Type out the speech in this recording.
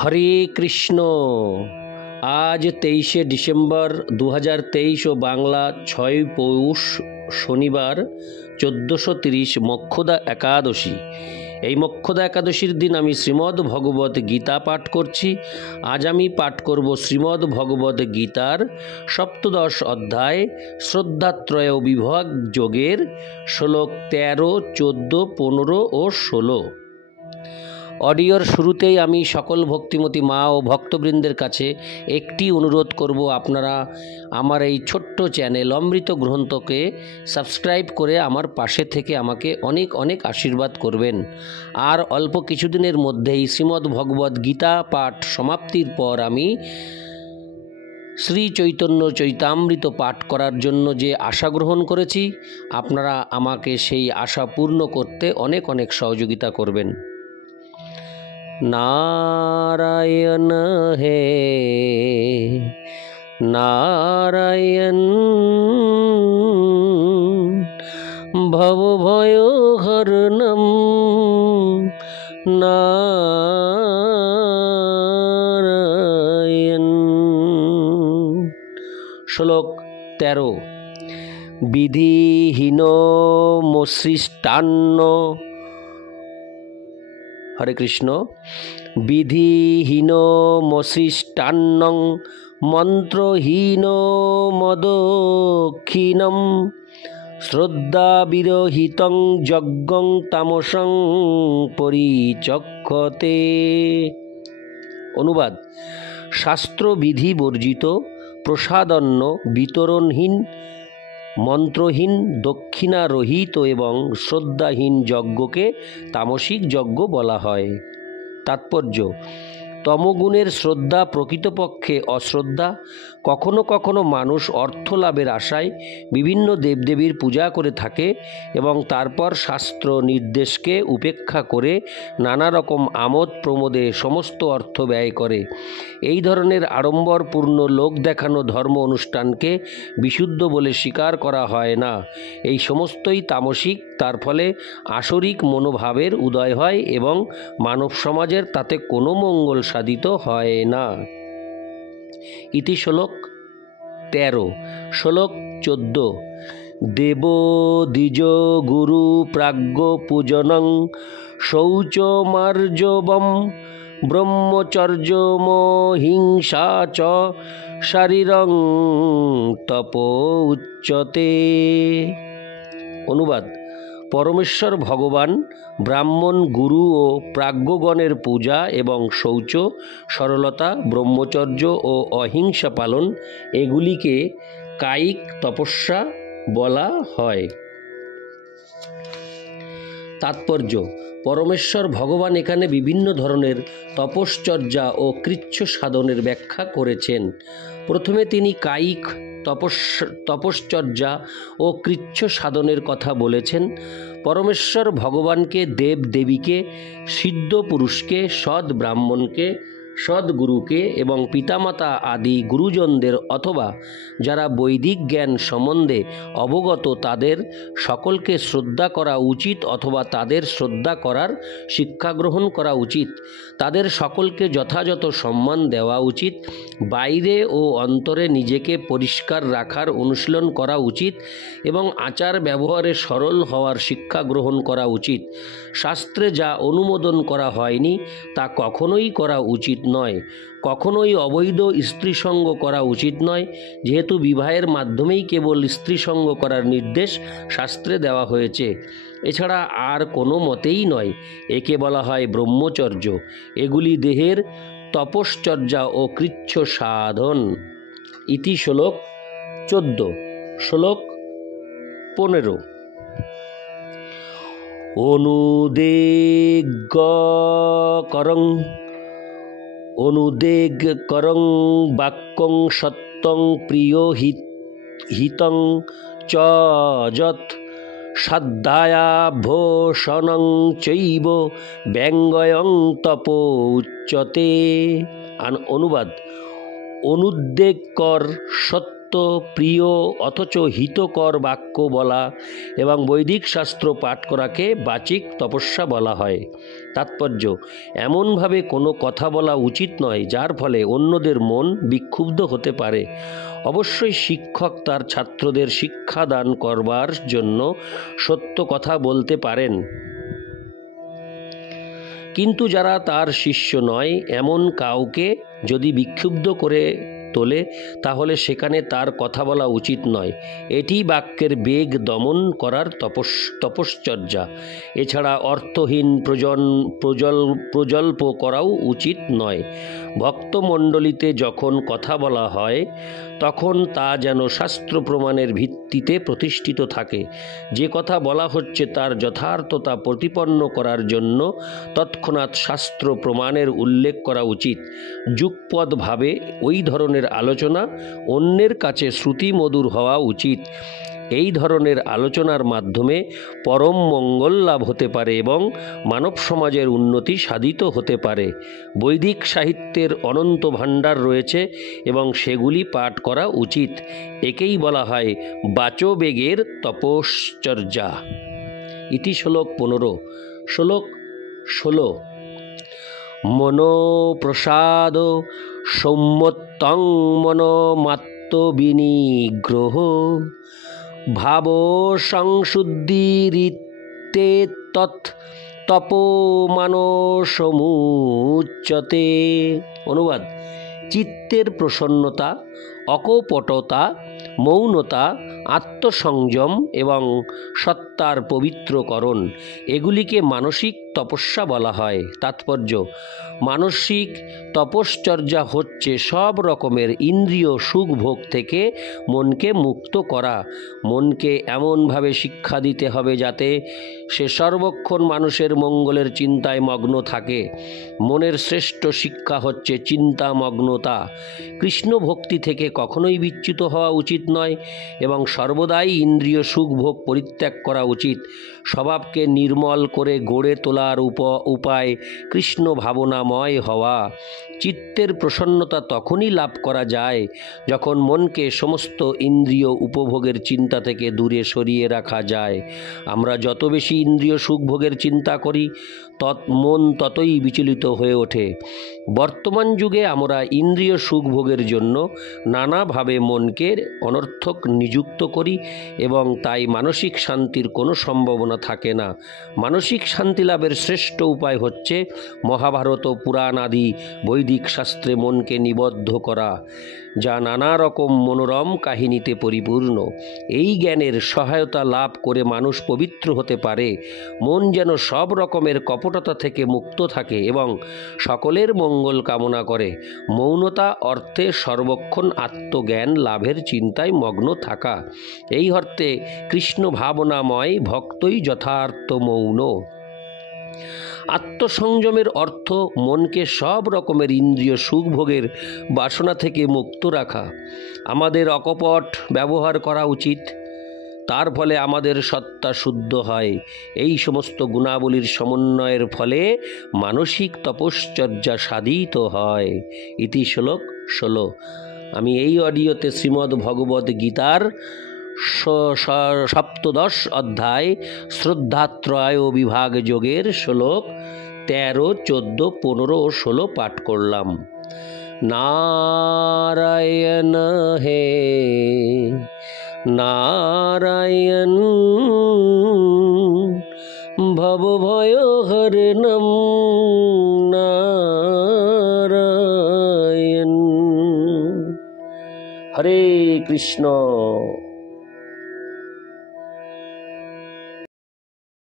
হরে কৃষ্ণ। আজ 23শে ডিসেম্বর 2023 ও বাংলা 6 পৌষ শনিবার 1430 মোক্ষদা একাদশী। এই মোক্ষদা একাদশীর দিন আমি শ্রীমদ্ ভগবত গীতা পাঠ করছি। আজ আমি পাঠ করব শ্রীমদ্ ভগবত গীতার সপ্তদশ অধ্যায় শ্রদ্ধাত্রয় বিভাগ যোগের শ্লোক 13, 14, 15 ও 16। অডিওর শুরুতেই আমি সকল ভক্তিমতী মা ও ভক্তবৃন্দের কাছে একটি অনুরোধ করব, আপনারা আমার এই ছোট্ট চ্যানেল অমৃত গ্রন্থকে সাবস্ক্রাইব করে আমার পাশে থেকে আমাকে অনেক অনেক আশীর্বাদ করবেন। আর অল্প কিছুদিনের মধ্যেই শ্রীমদ্ ভগবত গীতা পাঠ সমাপ্তির পর আমি শ্রী চৈতন্য চৈতামৃত পাঠ করার জন্য যে আশা গ্রহণ করেছি, আপনারা আমাকে সেই আশা পূর্ণ করতে অনেক অনেক সহযোগিতা করবেন। नारायण है नारायण भव भय हरणम नारायण। श्लोक 13। विधिहीन मसृष्टान्न। हरे कृष्ण। विधिहीन मसृष्टान्नं मंत्रहीन मदक्षिणं श्रद्धाविरहितं यज्ञं तामसं परिचक्षते। अनुवाद। शास्त्र विधि वर्जित प्रसादन्न वितरणहीन মন্ত্রহীন দক্ষিণারহিত এবং শ্রদ্ধাহীন যজ্ঞকে তামসিক যজ্ঞ বলা হয়। তাৎপর্য: তমগুণের শ্রদ্ধা প্রকৃতপক্ষে অশ্রদ্ধা। কখনো কখনো মানুষ অর্থ লাভের আশায় বিভিন্ন দেবদেবীর পূজা করে থাকে এবং তারপর শাস্ত্র নির্দেশকে উপেক্ষা করে নানা রকম আমোদ প্রমোদে সমস্ত অর্থ ব্যয় করে। এই ধরনের আড়ম্বরপূর্ণ লোক দেখানো ধর্ম অনুষ্ঠানকে বিশুদ্ধ বলে স্বীকার করা হয় না। এই সমস্তই তামসিক। তার ফলে আসরিক মনোভাবের উদয় হয় এবং মানব সমাজের তাতে কোনো মঙ্গল সাধিত হয় না। ইতি শ্লোক 13। শ্লোক 14। দেব দ্বিজ গুরু প্রাজ্ঞ পূজনং শৌচমার্জবম ব্রহ্মচর্যমহিংসা চ শারীরং তপ উচ্যতে। অনুবাদ। পরমেশ্বর ভগবান ব্রাহ্মণ, গুরু ও প্রাজ্ঞগণের পূজা এবং শৌচ, সরলতা, ব্রহ্মচর্য ও অহিংসা পালন, এগুলিকে কায়িক তপস্যা বলা হয়। তাৎপর্য: পরমেশ্বর ভগবান এখানে বিভিন্ন ধরনের তপশ্চর্যা ও কৃচ্ছ সাধনের ব্যাখ্যা করেছেন। প্রথমে তিনি কায়িক তপশ্চর্যা ও কৃচ্ছ সাধনের কথা বলেছেন। পরমেশ্বর ভগবানকে, দেব দেবীকে, সিদ্ধ পুরুষকে, সৎ ব্রাহ্মণকে, সদ্গুরুকে এবং পিতামাতা আদি গুরুজনদের অথবা যারা বৈদিক জ্ঞান সম্বন্ধে অবগত তাদের সকলকে শ্রদ্ধা করা উচিত অথবা তাদের শ্রদ্ধা করার শিক্ষা গ্রহণ করা উচিত। তাদের সকলকে যথাযথ সম্মান দেওয়া উচিত। বাইরে ও অন্তরে নিজেকে পরিষ্কার রাখার অনুশীলন করা উচিত এবং আচার ব্যবহারে সরল হওয়ার শিক্ষা গ্রহণ করা উচিত। শাস্ত্রে যা অনুমোদন করা হয়নি তা কখনোই করা উচিত নয়। কখনোই অবৈধ স্ত্রীসঙ্গ করা উচিত নয়, যেহেতু বিবাহের মাধ্যমেই কেবল স্ত্রীসঙ্গ করার নির্দেশ শাস্ত্রে দেওয়া হয়েছে। এছাড়া আর কোনো মতেই নয়। একে বলা হয় ব্রহ্মচর্য। এগুলি দেহের তপশ্চর্যা ও কৃচ্ছ সাধন। ইতি শ্লোক 14। শ্লোক 15। অনুদেগকরং বাক্যং সত্যং প্রিয় হিতং চ যৎ সাধ্যায়াভূষণং চৈব ব্যঙ্গয়ং তপ উচ্যতে। অনুবাদ। অনুদ্বেগকর, সত্য অত্যন্ত প্রিয় অথচ হিতকর বাক্য বলা এবং বৈদিক শাস্ত্র পাঠ করাকে বাচিক তপস্যা বলা হয়। তাৎপর্য, এমনভাবে কোনো কথা বলা উচিত নয় যার ফলে অন্যদের মন বিক্ষুব্ধ হতে পারে। অবশ্যই শিক্ষক তার ছাত্রদের শিক্ষাদান করবার জন্য সত্য কথা বলতে পারেন, কিন্তু যারা তার শিষ্য নয় এমন কাউকে যদি বিক্ষুব্ধ করে তোলে তাহলে সেখানে তার কথা বলা উচিত নয়। এটি বাক্যের বেগ দমন করার তপশ্চর্যা। এছাড়া অর্থহীন প্রজল্প করাও উচিত নয়। ভক্তমণ্ডলীতে যখন কথা বলা হয় তখন তা যেন শাস্ত্র প্রমাণের ভিত্তিতে প্রতিষ্ঠিত থাকে। যে কথা বলা হচ্ছে তার যথার্থতা প্রতিপন্ন করার জন্য তৎক্ষণাৎ শাস্ত্র প্রমাণের উল্লেখ করা উচিত। যুগপৎভাবে ওই ধরনের আলোচনা অন্যের কাছে শ্রুতিমধুর হওয়া উচিত। এই ধরনের আলোচনার মাধ্যমে পরম মঙ্গল লাভ হতে পারে এবং মানব সমাজের উন্নতি সাধিত হতে পারে। বৈদিক সাহিত্যের অনন্ত ভাণ্ডার রয়েছে এবং সেগুলি পাঠ করা উচিত। একেই বলা হয় বাচোবেগের তপশ্চর্যা। ইতি শ্লোক 15। শ্লোক 16। মনোপ্রসাদ সৌম্যত্বং মনোমাত্মবিনিগ্রহ ভাব সংশুদ্ধিরিতে তৎ তপোমানসমুচ্যতে। অনুবাদ: চিত্তের প্রসন্নতা, অকপটতা, মৌনতা, আত্মসংযম এবং সত্তার পবিত্রকরণ, এগুলিকে মানসিক তপস্যা বলা হয়। তাৎপর্য: মানসিক তপশ্চর্যা হচ্ছে সব রকমের ইন্দ্রিয় সুখ ভোগ থেকে মনকে মুক্ত করা। মনকে এমনভাবে শিক্ষা দিতে হবে যাতে সে সর্বক্ষণ মানুষের মঙ্গলের চিন্তায় মগ্ন থাকে। মনের শ্রেষ্ঠ শিক্ষা হচ্ছে চিন্তামগ্নতা। কৃষ্ণ ভক্তি থেকে কখনোই বিচ্যুত হওয়া উচিত নয় এবং সর্বদাই ইন্দ্রিয় সুখ ভোগ পরিত্যাগ করা উচিত। স্বভাবকে নির্মল করে গড়ে তোলার উপায় কৃষ্ণ ভাবনাময় হওয়া। চিত্তের প্রসন্নতা তখনই লাভ করা যায় যখন মনকে সমস্ত ইন্দ্রিয় উপভোগের চিন্তা থেকে দূরে সরিয়ে রাখা যায়। আমরা যত বেশি ইন্দ্রিয় সুখভোগের চিন্তা করি মন ততই বিচলিত হয়ে ওঠে। বর্তমান যুগে আমরা ইন্দ্রিয় সুখভোগের জন্য নানাভাবে মনকে অনর্থক নিযুক্ত করি এবং তাই মানসিক শান্তির কোনো সম্ভাবনা থাকে না। মানসিক শান্তি লাভের শ্রেষ্ঠ উপায় হচ্ছে মহাভারত ও পুরাণ আদি বৈদিক শাস্ত্রে মনকে নিবদ্ধ করা, যা নানা রকম মনোরম কাহিনীতে পরিপূর্ণ। এই জ্ঞানের সহায়তা লাভ করে মানুষ পবিত্র হতে পারে। মন যেন সব রকমের কপটতা থেকে মুক্ত থাকে এবং সকলের মঙ্গল কামনা করে। মৌনতা অর্থে সর্বক্ষণ আত্মজ্ঞান লাভের চিন্তায় মগ্ন থাকা। এই অর্থে কৃষ্ণ ভাবনাময় ভক্তই যথার্থ মৌন। আত্মসংযমের অর্থ মনকে সব রকমের ইন্দ্রিয় সুখভোগের বাসনা থেকে মুক্ত রাখা। আমাদের অকপট ব্যবহার করা উচিত, তার ফলে আমাদের সত্তা শুদ্ধ হয়। এই সমস্ত গুণাবলীর সমন্বয়ের ফলে মানসিক তপশ্চর্যা সাধিত হয়। ইতি শ্লোক 16। আমি এই অডিওতে শ্রীমদ্ ভগবদ্ গীতার 17 অধ্যায় শ্রদ্ধাত্রয় বিভাগ যোগের শ্লোক 13, 14, 15 ও 16 পাঠ করলাম। নারায়ণ হে নারায়ণ ভব ভয় হরণম নারায়ণ। হরে কৃষ্ণ।